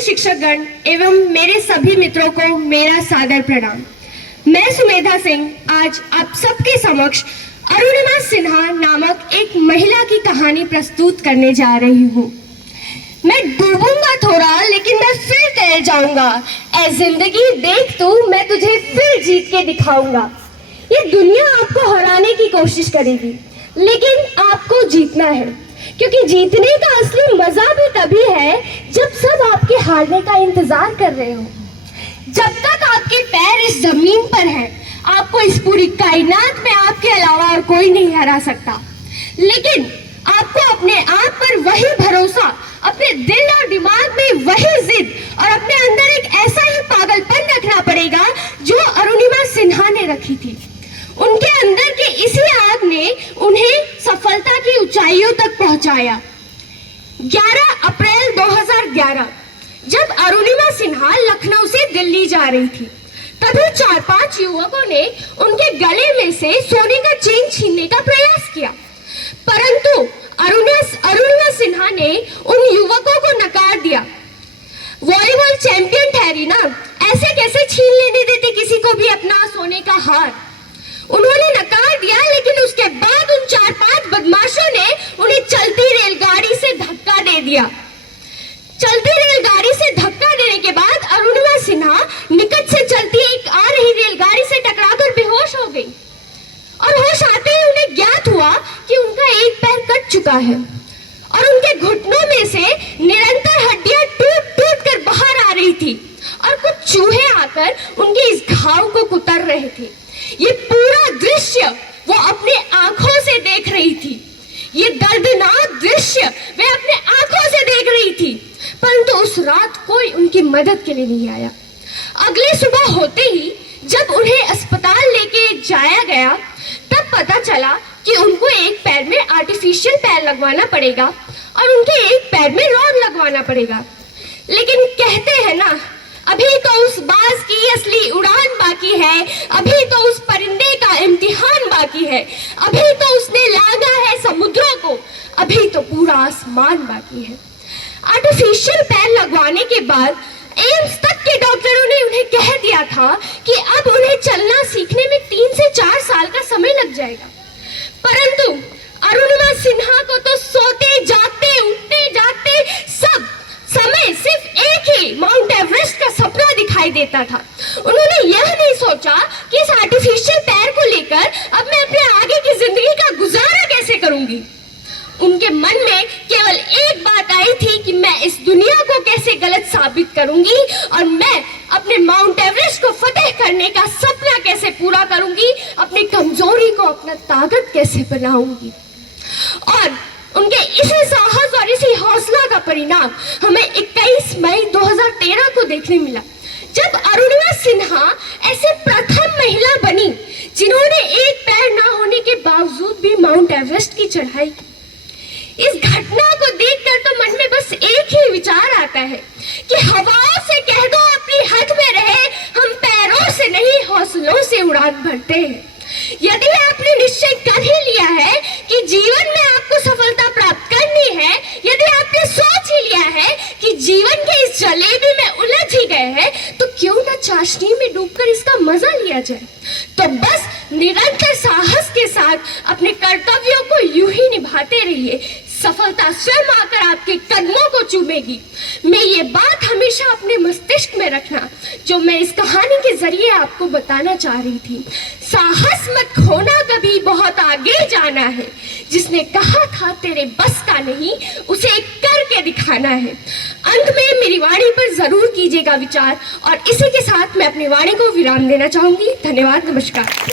वरिष्ठ शिक्षकगण एवं मेरे सभी मित्रों को मेरा सादर प्रणाम। मैं सुमेधा सिंह आज आप सबके समक्ष अरुणिमा सिन्हा नामक एक महिला की कहानी प्रस्तुत करने जा रही हूँ। मैं डूबूंगा थोड़ा लेकिन मैं फिर तैर जाऊंगा। ऐ जिंदगी देख तू, मैं तुझे फिर जीत के दिखाऊंगा। ये दुनिया आपको हराने की कोशिश करेगी लेकिन आपको जीतना है, क्योंकि जीतने का असली मजा भी तभी है जब सब आपके हारने का इंतजार कर रहे हो। जब तक आपके पैर इस जमीन पर हैं, आपको इस पूरी कायनात में आपके अलावा और कोई नहीं हरा सकता। लेकिन आपको अपने आप पर वही भरोसा, अपने दिल और दिमाग में वही जिद और अपने अंदर एक ऐसा ही पागलपन रखना पड़ेगा जो अरुणिमा सिन्हा ने रखी थी। उनके अंदर के इसी आग ने उन्हें सफलता की ऊंचाइयों तक पहुंचाया। 11 अप्रैल 2011 जब अरुणिमा सिन्हा लखनऊ से दिल्ली जा रही थी, तभी 4-5 युवकों ने उनके गले में से सोने का चेन छीनने का प्रयास किया, परंतु अरुणिमा सिन्हा ने उन युवकों को नकार दिया। वॉलीबॉल चैंपियन ठहरी ना, ऐसे कैसे छीन लेने देती किसी को भी अपना सोने का हार। उन्होंने नकार दिया, लेकिन उसके बाद उन 4-5 बदमाशों ने उन्हें चलती रेलगाड़ी से धक्का दे दिया। चलती रेलगाड़ी से धक्का देने के बाद अरुणिमा सिन्हा निकट से चलती एक आ रही रेलगाड़ी से टकराकर बेहोश हो गई और होश आते ही उन्हें ज्ञात हुआ कि उनका एक पैर कट चुका है और उनके घुटनों में से निरंतर हड्डियां टूट कर बाहर आ रही थी और कुछ चूहे आकर उनके इस घाव को कुतर रहे थे। ये पूरा दृश्य वो अपने आंखों से देख रही थी। ये दर्दनाक दृश्य वे अपने आंखों से देख रही थी, परंतु उस रात कोई उनकी मदद के लिए नहीं आया। अगले सुबह होते ही जब उन्हें अस्पताल लेके जाया गया, तब पता चला कि उनको एक पैर में आर्टिफिशियल पैर लगवाना पड़ेगा और उनके एक पैर में रॉड लगवाना पड़ेगा। लेकिन कहते हैं ना, अभी तो उस बाज की असली उड़ान बाकी है, अभी तो उस परिंदे का इम्तिहान बाकी है, अभी तो उसने लांघा है समुद्रों को, अभी तो पूरा आसमान बाकी है। आर्टिफिशियल पैर लगवाने के बाद एम्स तक के डॉक्टरों ने उन्हें कह दिया था कि अब उन्हें चलना सीखने में 3 से 4 साल का समय लग जाएगा, परंतु अरुणिमा सिन्हा को तो सोते जागते उठते जागते सब समय सिर्फ एक ही माउंट एवरेस्ट का सपना दिखाई देता था। उन्होंने यह नहीं सोचा कि इस आर्टिफिशियल पैर को लेकर अब मैं अपने आगे की जिंदगी का गुजारा कैसे करूंगी। उनके मन में केवल एक बात आई थी कि मैं इस दुनिया को कैसे गलत साबित करूंगी और मैं अपने माउंट एवरेस्ट को फतेह करने का सपना कैसे पूरा करूंगी, अपनी कमजोरी को अपना ताकत कैसे बनाऊंगी। और उनके इसी साहस और इसी हौसला का परिणाम हमें 21 मई 2013 को देखने मिला, जब अरुणिमा सिन्हा ऐसे प्रथम महिला बनी जिन्होंने एक पैर ना होने के बावजूद भी माउंट एवरेस्ट की चढ़ाई की। इस घटना को देखकर तो मन में बस एक ही विचार आता है कि हवाओं से कह दो अपनी हद में रहे, हम पैरों से नहीं हौसलों से उड़ान भरते हैं। यदि आपने निश्चय कर ही लिया है कि जीवन में आपको सफलता प्राप्त करनी है, यदि आपने सोच ही लिया है कि जीवन के इस जलेबी में उलझ ही गए हैं, तो क्यों ना चाशनी में डूबकर इसका मजा लिया जाए। तो बस निरंतर साहस के साथ अपने कर्तव्यों को यूं ही निभाते रहिए, सफलता स्वयं आकर आपके कदमों को चूमेगी। मैं ये बात हमेशा अपने मस्तिष्क में रखना जो मैं इस कहानी के जरिए आपको बताना चाह रही थी। साहस मत खोना, कभी बहुत आगे जाना है। जिसने कहा था तेरे बस का नहीं, उसे करके दिखाना है। अंत में मेरी वाणी पर जरूर कीजिएगा विचार, और इसी के साथ मैं अपनी वाणी को विराम देना चाहूंगी। धन्यवाद, नमस्कार।